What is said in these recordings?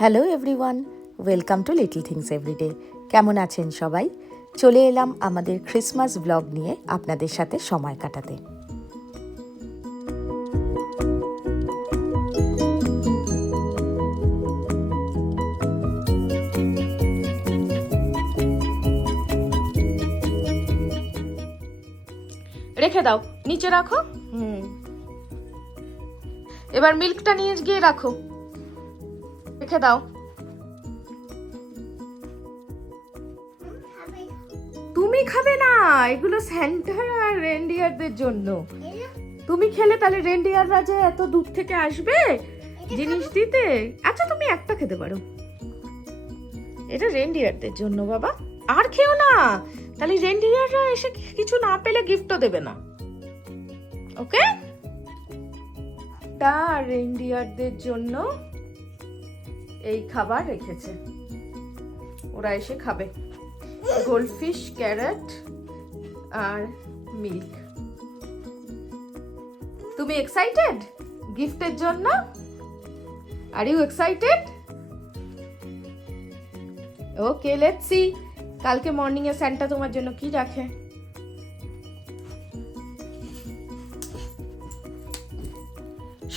Hello everyone, welcome to little things everyday. কেমন আছেন সবাই? চলে এলাম আমাদের ক্রিসমাস ব্লগ নিয়ে আপনাদের সাথে সময় কাটাতে। রেখে দাও, নিচে রাখো। এবার মিল্কটা নিয়ে গিয়ে রাখো, রেখে দাও। তুমি খাবে না, এগুলো স্যান্টা আর রেনডিয়ারদের জন্য। তুমি খেলে তাহলে রেনডিয়াররা যে এত দূর থেকে আসবে জিনিস দিতে। আচ্ছা তুমি একটা খেতে পারো, এটা রেনডিয়ারদের জন্য বাবা। আর খেও না, তাহলে রেনডিয়াররা এসে কিছু না পেলে গিফটও দেবে না। ওকে, তা রেনডিয়ারদের জন্য এই খাবার রেখেছে, ওরা এসে খাবে। গোল্ডফিশ, ক্যারট আর মিল্ক। তুমি এক্সাইটেড গিফটের জন্য? Are you excited? Okay, let's see কালকে মর্নিং এ স্যান্টা তোমার জন্য কি রাখে।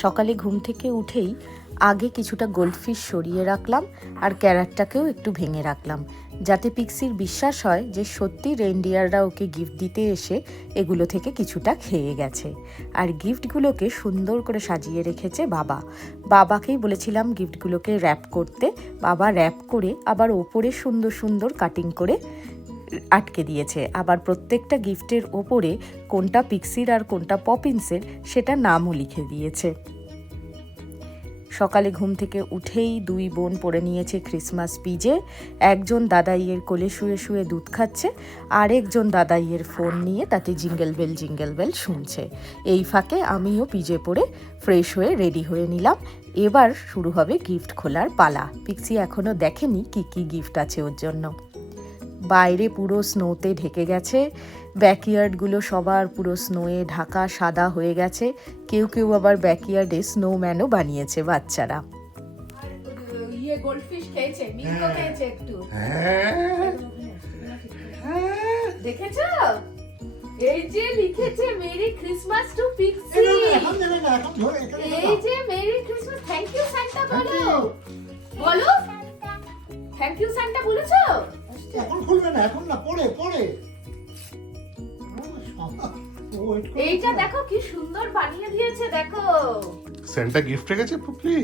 সকালে ঘুম থেকে উঠেই আগে কিছুটা গোল্ডফিশ সরিয়ে রাখলাম আর ক্যারটটাকেও একটু ভেঙে রাখলাম, যাতে পিক্সির বিশ্বাস হয় যে সত্যি রেনডিয়াররা ওকে গিফট দিতে এসে এগুলো থেকে কিছুটা খেয়ে গেছে। আর গিফটগুলোকে সুন্দর করে সাজিয়ে রেখেছে বাবাকেই বলেছিলাম গিফটগুলোকে র্যাপ করতে। বাবা র্যাপ করে আবার ওপরে সুন্দর সুন্দর কাটিং করে আটকে দিয়েছে। আবার প্রত্যেকটা গিফটের ওপরে কোনটা পিক্সির আর কোনটা পপিন্সের সেটা নামও লিখে দিয়েছে। সকালে ঘুম থেকে উঠেই দুই বোন পরে নিয়েছে ক্রিসমাস পিজে। একজন দাদাইয়ের কোলে শুয়ে শুয়ে দুধ খাচ্ছে, আরেকজন দাদাইয়ের ফোন নিয়ে তাতে জিঙ্গেল বেল শুনছে। এই ফাঁকে আমিও পিজে পরে ফ্রেশ হয়ে রেডি হয়ে নিলাম। এবার শুরু হবে গিফট খোলার পালা। পিক্সি এখনো দেখেনি কি কি গিফট আছে ওর জন্য। বাইরে পুরো স্নোতে ঢেকে গেছে, ব্যাকইয়ার্ডগুলো সবার পুরো স্নোয়ে ঢাকা, সাদা হয়ে গেছে। কেউ কেউ আবার ব্যাকইয়ার্ডে স্নোম্যানও বানিয়েছে বাচ্চারা। গোল্ডফিশ খেয়েছে, মিল্কও খেয়েছে একটু। দেখেছো, এই যে লিখেছে মেরি ক্রিসমাস টু পিক্সি। এই যে merry Christmas, thank you Santa বলো, বলো থ্যাংক ইউ সান্টা বলেছো? এখন খুলবে না, এখন না, পড়ে এইটা দেখো কি সুন্দর বানিয়ে দিয়েছে, দেখো স্যান্টা গিফট রেখেছে পুপলি।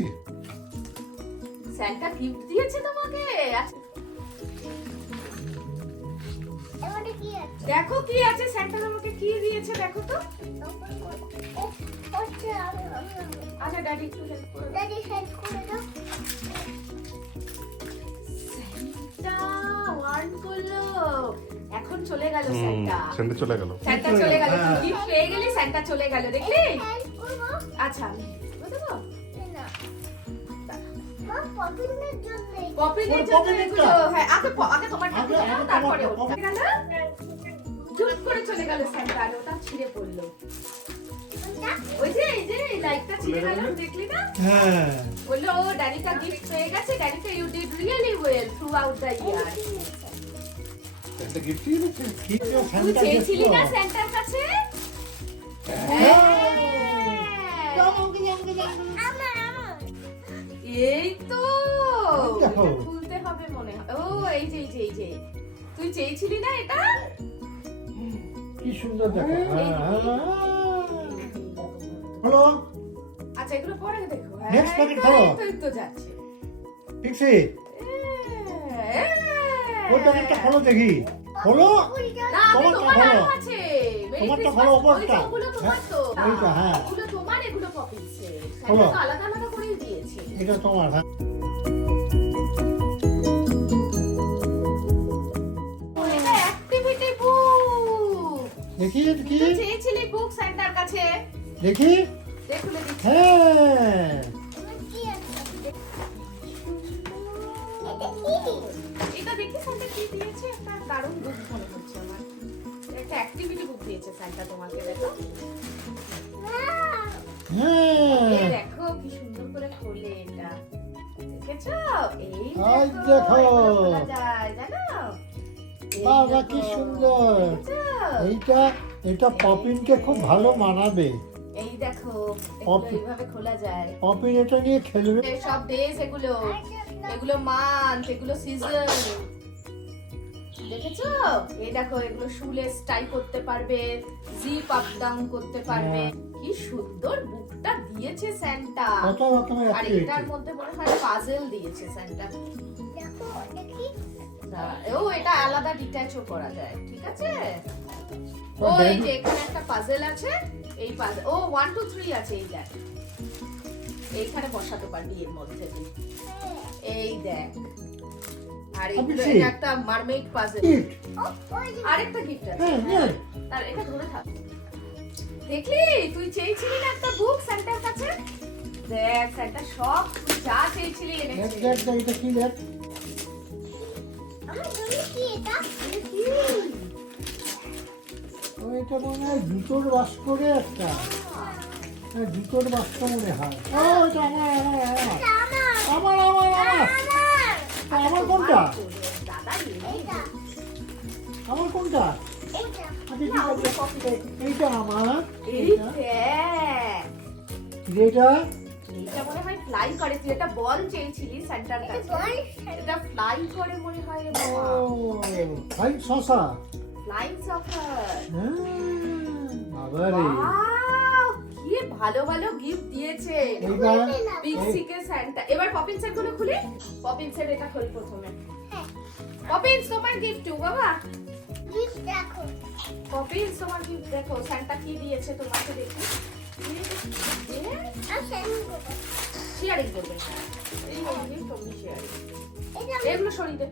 স্যান্টা গিফট দিয়েছে তোমাকে। দেখো কি আছে, স্যান্টা তোমাকে কি দিয়েছে দেখো তো। আচ্ছা ড্যাডি একটু হেল্প করে দাও। স্যান্টা ওয়ার্ন করলো, এখন চলে গেল স্যান্টা। স্যান্টা চলে গেল। স্যান্টা চলে গেল, গিফট পেয়ে গেলি, স্যান্টা চলে গেল, দেখলি? আচ্ছা আমি দেবো পপিনের জন্য এগুলো। হ্যাঁ, আগে তোমার তারপরে ওটা গেল, চুপ করে চলে গেল স্যান্টা, আর ওটা ছিঁড়ে পড়লো। ওই যে এই যে লাইটটা ছিঁড়ে গেল, দেখলি না? হ্যাঁ, বললো ও ড্যাডিটা গিফট পেয়ে গেছে, ড্যাডিটা you did really well throughout the year. Santa gift দিয়েছে। তুই চেয়েছিলি না স্যান্টার কাছে? এই তো খুলতে হবে মনে হয়। ও এই যে তুই চেয়েছিলি না এটা? কি সুন্দর দেখো। হলো, আচ্ছা এগুলো পরে দেখো। Next packet খোলো। তুই তো যাচ্ছে পিক্সি, ওই প্যাকেটটা খোলো দেখি। খোলো, না আমি তোমারটা তোমার খোলো। আরো আছে। তোমারটা খোলো, ওপরটা। ওগুলো তোমার তো। ওইটা, হ্যাঁ। ওগুলো তোমার, এগুলো পপিন্সের। খোলো। তো আলাদা আলাদা করেই দিয়েছে। এটা তোমার, হ্যাঁ। এটা অ্যাক্টিভিটি বুক। দেখি তুই চেয়েছিলি বুক সেন্টার কাছে। দেখি। দেখুলে দিচ্ছি। হ্যাঁ, এটা দেখি সান্টা কি দিয়েছে, একটা দারুণ বুক মনে হচ্ছে আমার। একটা অ্যাক্টিভিটি বুক দিয়েছে সান্টা তোমাকে, দেখো। হ্যাঁ, দেখো কি সুন্দর করে খোলে এটা। দেখেছো? এই এই দেখো, দেখো। এগুলো খোলা যায়, জানো? এই বাবা দেখো, কি সুন্দর। দেখেছো? এটা পপিনকে খুব ভালো মানাবে। এই দেখো, এগুলো পপি- এইভাবে খোলা যায়। পপিন এটা নিয়ে খেলবে। এই সব ডেজ এগুলো, এগুলো মান্থ, এগুলো সিজন। দেখেছো? এই দেখো, এগুলো শুলেস টাই করতে পারবে, জিপ আপ ডাউন করতে পারবে। কি সুন্দর বুকটা দিয়েছে স্যান্টা। কত রকমের আর activity। এটার মধ্যে মনে হয় পাজল দিয়েছে স্যান্টা। ও এটা আলাদা ডিট্যাচও করা যায়, ঠিক আছে? ও এই যে এখানে একটা পাজল আছে, এই পাজল ও 1 2 3 আছে, এই দেখ এইখানে বসাতে পারবি এর মধ্যে দিয়ে। এই দেখ, আর এইগুলো আমি এটা একটা মারমেইড পাজল। Gift। আরেকটা গিফট আছে, হ্যাঁ, হ্যাঁ। তার এটা ধরে থাক। দেখলি তুই চেয়েছিলি না একটা বুক স্যান্টার কাছে? দেখ স্যান্টা সব তুই যা চেয়েছিলি দেখ, এনেছে। দেখ, দেখ, এটা কি দেখ? ও, এটা মনে হয় জুতোর বাস্করে একটা। হ্যাঁ, জুতোর বাস্ক মনে হয়। ও, এটা আমার। তা আমার কোনটা? দাদা আমার কোনটা? আচ্ছা, ঠিক আছে। এইটা আমার। এই এইটা। দেখ, এটা এইটা মনে হয় ফ্লাই করে। তুই একটা বল চেয়েছিলি সেন্টার কাছে, এটা ফ্লাই করে মনে হয় রে ও, বাবা। ভাই শশা। ফ্লাইং সকার। বাবা রে। ওয়াও, কি ভালো ভালো গিফট দিয়েছে এইবার পিক্সিকে সান্টা। এবার পপিন সেট গুলো খুলি। পপিন সেট এটা খুলি প্রথমে। পপিন তোমার গিফট বাবা। পপিন তোমার গিফট দেখো, সান্টা কি দিয়েছে তোমাকে দেখি। শেয়ারিং করবে, এই গিফট তুমি শেয়ারিং। এগুলো সরিয়ে দে,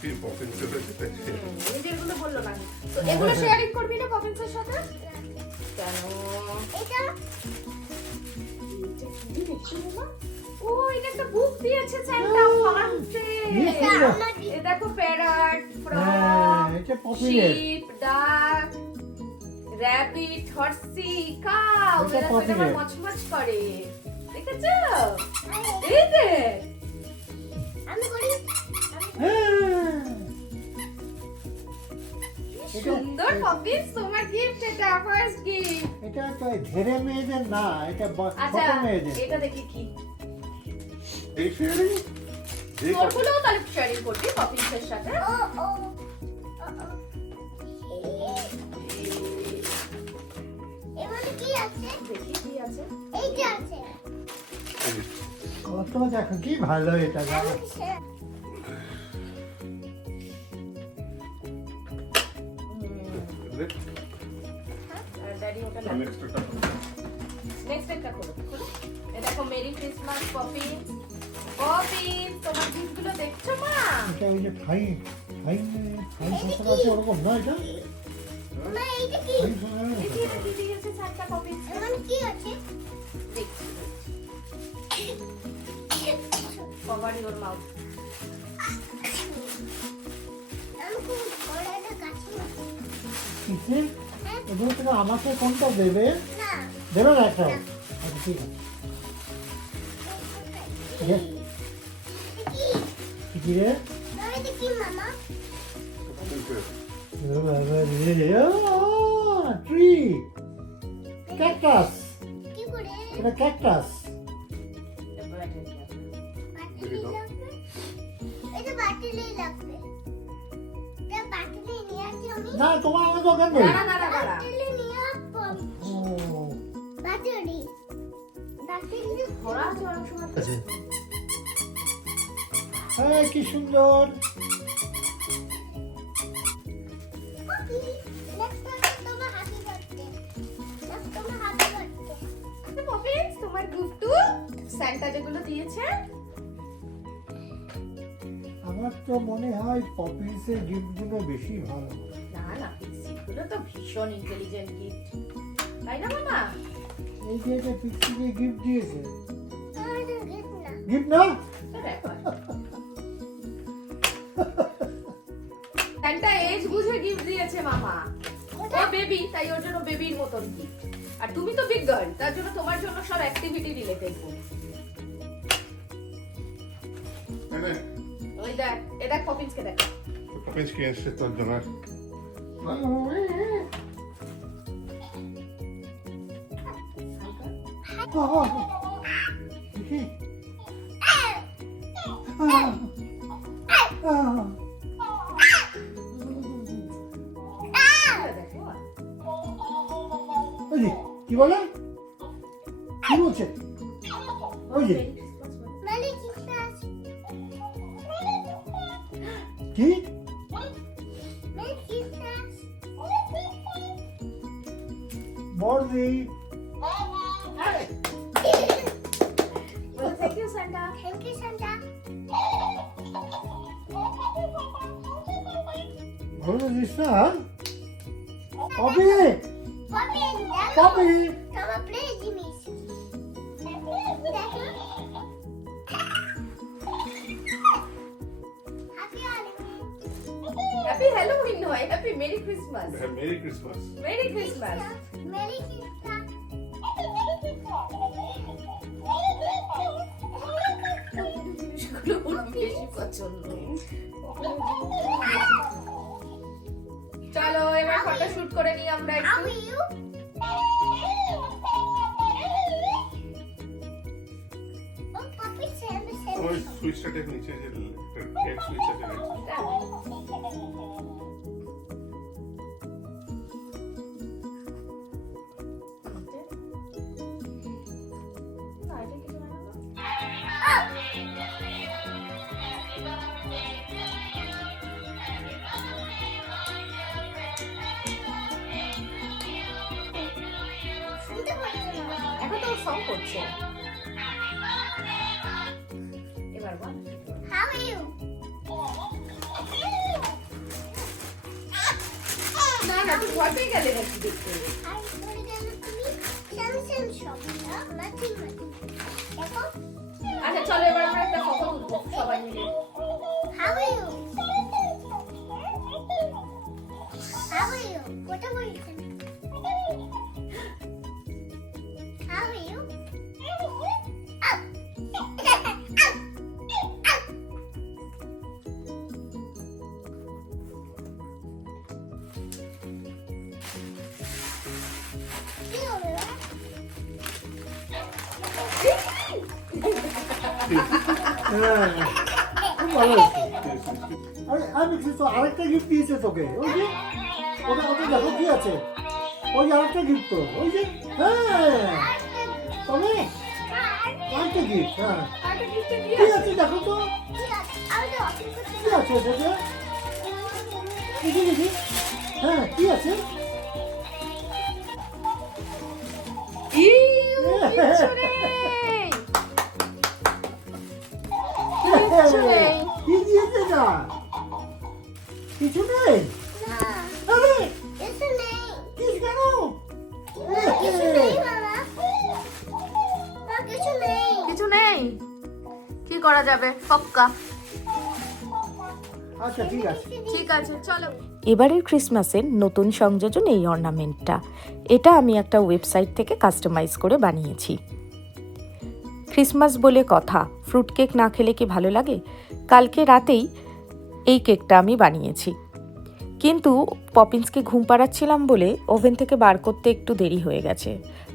কি পপিং সেট আছে তাই সে? নিজেরগুলো বললো না তো। এগুলো শেয়ারিং করবি না পপিন্সের সাথে? কেন? এটা কি দেখছি বাবা? ও, এটা একটা বুক দিয়েছে স্যান্টা ফার্মসে। এই দেখো প্যারট, হ্যাঁ, ফ্রগ, এটা পপিনের। শিপ, ডাক, র‍্যাবিট, হর্সি, কাউ। এটা এরা পপিনের। মচমচ করে, দেখেছো? এই দেখ, হ্যাঁ। সুন্দর পপিন্স তোমার গিফট। এটা ফার্স্ট গিফট। এটা তো ধেরে মেয়েদের না, এটা আচ্ছা, ছোট মেয়েদের। এটা দেখি কি। এই শেয়ারিং? এই তোরগুলোও তাহলে শেয়ারিং করবি পপিন্সের সাথে। দেখি কি আছে। কত দেখো কি ভালো এটা জানো? দেখ, আর ড্যাডি ওটা আমি extra টা করবো। নেক্সট একটা করো। এই দেখো মেরি ক্রিসমাস পপিন। পপিন তোমার গিফটগুলো দেখছো মা? এটা ওই যে ফাইন শশা আছে ওরকম না এটা? ফাইন শশা না? দেখি এটা কি দিয়েছে সাতটা পপিন। দেখছি কভার ইওর মাউথ। কিসে? এগুলো থেকে আমাকে কোনটা দেবে? দেবে না একটা? আচ্ছা, ঠিক আছে। Yes. কি রে? Poping set। Tree, cactus. এটা ক্যাকটাস। না, তোমার আমার দরকার নেই। দাঁড়া দাঁড়া দাঁড়া। ও, ধরা আছে অনেক সময়। আছে। হ্যাঁ, কি সুন্দর। পপিন তোমার গিফট সান্টা যেগুলো দিয়েছে। আমার তো মনে হয় পপিসের গিফটগুলো বেশি ভালো। না না, পিক্সিগুলো তো ভীষণ ইন্টেলিজেন্ট গিফট, তাই না মামা? এই যে এটা পিক্সিকে গিফট দিয়েছে। গিফট না? সান্টা এজ বুঝে গিফট দিয়েছে মামা। ও বেবি, তাই ওর জন্য বেবির মতন গিফট। আর তুমি তো বিগ গার্ল, তার জন্য তোমার জন্য সব অ্যাক্টিভিটি রিলেটেড। এনে ওই দেখ এটা পপিন্সকে দেখ পপিন্স কি এসছে তোর জন্য দেখি ওই যে কি বলে কি বলছে ওই যে কি বড়দি থ্যাংক ইউ সান্টা ভালো জিনিস না কবে কবে হ্যাপি হ্যালোউইন নয় happy merry Christmas merry Christmas merry Christmas জিনিসগুলো ওর বেশি পছন্দ চলো এবার ফটো শুট করে নিই আমরা একটু ওই সুইচটাকে নিচে যে কেক সুইচ আছে এখন তো সং করছে এবার বল না না তুই ভয় পেয়ে গেলে নাকি দেখতে আচ্ছা চলো এবার আমরা একটা ফটো তুলবো সবাই মিলে হ্যাঁ খুব ভালো হয়েছে আরে আমি তো আরেকটা গিফট দিয়েছে তোকে ওই যে ওটা ওটা দেখো কি আছে ওই যে আরেকটা গিফট তো ওই যে হ্যাঁ তবে আরেকটা গিফট হ্যাঁ কি আছে দেখো তো কি আছে দেখে দেখি দেখি হ্যাঁ কি আছে কি দিয়েছে না কিছু নেই আরে কি কেন কিছু নেই কি করা যাবে ফক্কা আচ্ছা ঠিক আছে ঠিক আছে চলো এবারের ক্রিসমাসের নতুন সংযোজন এই অর্নামেন্টটা। এটা আমি একটা ওয়েবসাইট থেকে কাস্টমাইজ করে বানিয়েছি। ক্রিসমাস বলে কথা, ফ্রুট কেক না খেলে কি ভালো লাগে? কালকে রাতেই এই কেকটা আমি বানিয়েছি, কিন্তু পপিন্সকে ঘুম পাড়াচ্ছিলাম বলে ওভেন থেকে বার করতে একটু দেরি হয়ে গেছে,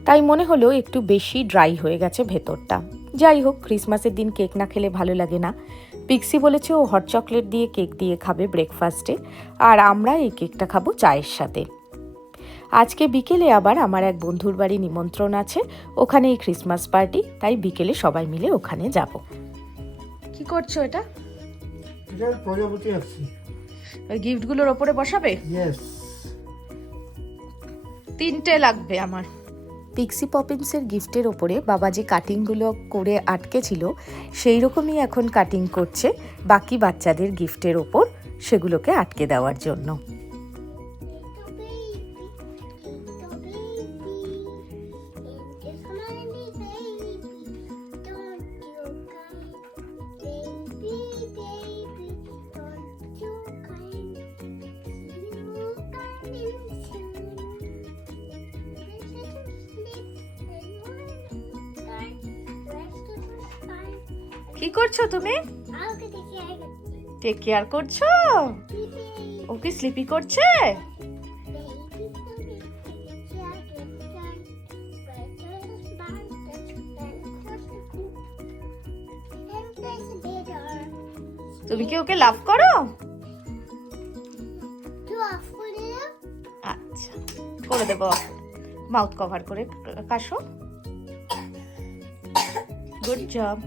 তাই মনে হলো একটু বেশি ড্রাই হয়ে গেছে ভেতরটা। যাই হোক, ক্রিসমাসের দিন কেক না খেলে ভালো লাগে না। পিক্সি বলেছে ও হট চকলেট দিয়ে কেক দিয়ে খাবে ব্রেকফাস্টে, আর আমরা এই কেকটা খাবো চায়ের সাথে। আজকে বিকেলে আবার আমার এক বন্ধুর বাড়ি নিমন্ত্রণ আছে, ওখানে এই ক্রিসমাস পার্টি, তাই বিকেলে সবাই মিলে ওখানে যাব। কি করছো এটা? এটা প্রজাপতি আসছি ওই গিফটগুলোর ওপরে বসাবে? ইয়েস 3টে লাগবে আমার। পিক্সি পপিন্সের গিফটের ওপরে বাবা যে কাটিংগুলো করে আটকে ছিল সেই রকমই এখন কাটিং করছে বাকি বাচ্চাদের গিফটের ওপর, সেগুলোকে আটকে দেওয়ার জন্য। কি করছো তুমি? টেক কেয়ার করছো? ও কি স্লিপি করছে? তুমি কি ওকে লাভ করো? আচ্ছা, করে দেবো। মাউথ কভার করে কাশো। Good job.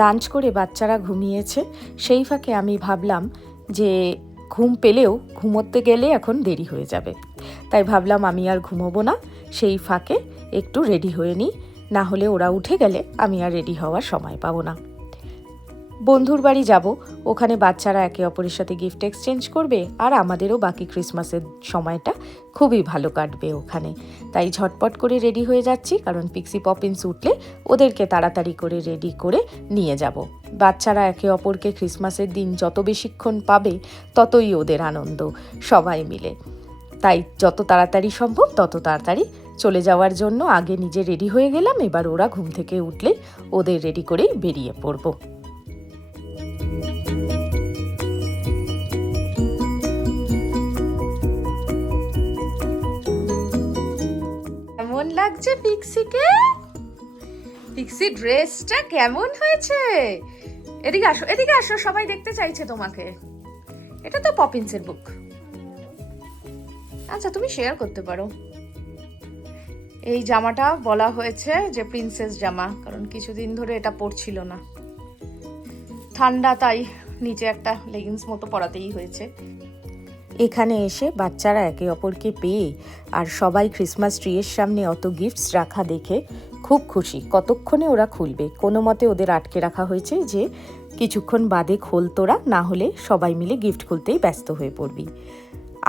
লাঞ্চ করে বাচ্চারা ঘুমিয়েছে, সেই ফাঁকে আমি ভাবলাম যে ঘুম পেলেও ঘুমোতে গেলে এখন দেরি হয়ে যাবে, তাই ভাবলাম আমি আর ঘুমোবো না, সেই ফাঁকে একটু রেডি হয়ে নিই, না হলে ওরা উঠে গেলে আমি আর রেডি হওয়ার সময় পাবো না। বন্ধুর বাড়ি যাব, ওখানে বাচ্চারা একে অপরের সাথে গিফট এক্সচেঞ্জ করবে আর আমাদেরও বাকি ক্রিসমাসের সময়টা খুবই ভালো কাটবে ওখানে। তাই ঝটপট করে রেডি হয়ে যাচ্ছি, কারণ পিক্সি পপিন্স উঠলে ওদেরকে তাড়াতাড়ি করে রেডি করে নিয়ে যাব। বাচ্চারা একে অপরকে ক্রিসমাসের দিন যত বেশিক্ষণ পাবে ততই ওদের আনন্দ সবাই মিলে। তাই যত তাড়াতাড়ি সম্ভব তত তাড়াতাড়ি চলে যাওয়ার জন্য আগে নিজে রেডি হয়ে গেলাম। এবার ওরা ঘুম থেকে উঠলে ওদের রেডি করেই বেরিয়ে পড়বো। কেমন লাগছে পিক্সিকে? পিক্সি ড্রেসটা কেমন হয়েছে? এদিকে আসো, এদিকে আসো, সবাই দেখতে চাইছে তোমাকে। এটা তো পপিন্সের বুক। আচ্ছা, তুমি শেয়ার করতে পারো। এই জামাটা বলা হয়েছে যে প্রিন্সেস জামা, কারণ কিছুদিন ধরে এটা পরছিল না, ঠান্ডা, তাই নিচে একটা লেগিংস মতো পরাতেই হয়েছে। এখানে এসে বাচ্চারা একে অপরকে পেয়ে আর সবাই ক্রিসমাস ট্রিয়ের সামনে অত গিফটস রাখা দেখে খুব খুশি। কতক্ষণে ওরা খুলবে, কোনো মতে ওদের আটকে রাখা হয়েছে যে কিছুক্ষণ বাদে খোল তোরা, না হলে সবাই মিলে গিফট খুলতেই ব্যস্ত হয়ে পড়বি।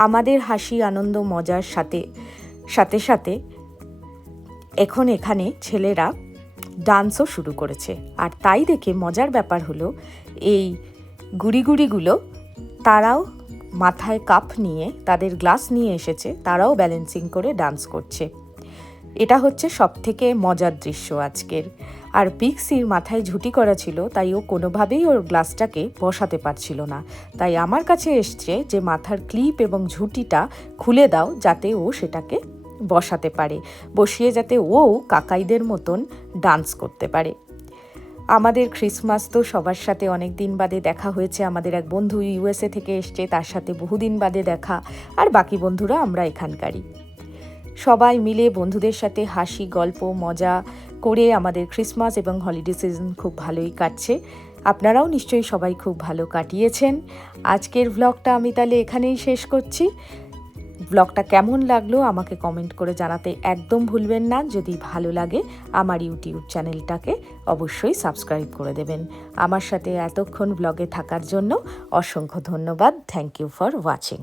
আমাদের হাসি আনন্দ মজার সাথে সাথে সাথে এখন এখানে ছেলেরা ডান্সও শুরু করেছে। আর তাই দেখে মজার ব্যাপার হলো, এই গুড়িগুড়িগুলো তারাও মাথায় কাপ নিয়ে, তাদের গ্লাস নিয়ে এসেছে, তারাও ব্যালেন্সিং করে ডান্স করছে। এটা হচ্ছে সবথেকে মজার দৃশ্য আজকের। আর পিক্সির মাথায় ঝুঁটি করা ছিল, তাই ও কোনোভাবেই ওর গ্লাসটাকে বসাতে পারছিল না। তাই আমার কাছে এসছে যে মাথার ক্লিপ এবং ঝুঁটিটা খুলে দাও, যাতে ও সেটাকে বসাতে পারে, বসিয়ে যাতে ও কাকাইদের মতন ডান্স করতে পারে। আমাদের ক্রিসমাস তো সবার সাথে অনেক দিন বাদে দেখা হয়েছে। আমাদের এক বন্ধু ইউএসএ থেকে এসছে, তার সাথে বহুদিন বাদে দেখা, আর বাকি বন্ধুরা আমরা এখানকারই। সবাই মিলে বন্ধুদের সাথে হাসি গল্প মজা করে আমাদের ক্রিসমাস এবং হলিডে সিজন খুব ভালোই কাটছে। আপনারাও নিশ্চয়ই সবাই খুব ভালো কাটিয়েছেন। আজকের ভ্লগটা আমি তাহলে এখানেই শেষ করছি। ব্লগটা কেমন লাগলো আমাকে কমেন্ট করে জানাতে একদম ভুলবেন না। যদি ভালো লাগে আমার ইউটিউব চ্যানেলটাকে অবশ্যই সাবস্ক্রাইব করে দেবেন। আমার সাথে এতক্ষণ ব্লগে থাকার জন্য অসংখ্য ধন্যবাদ। Thank you for watching.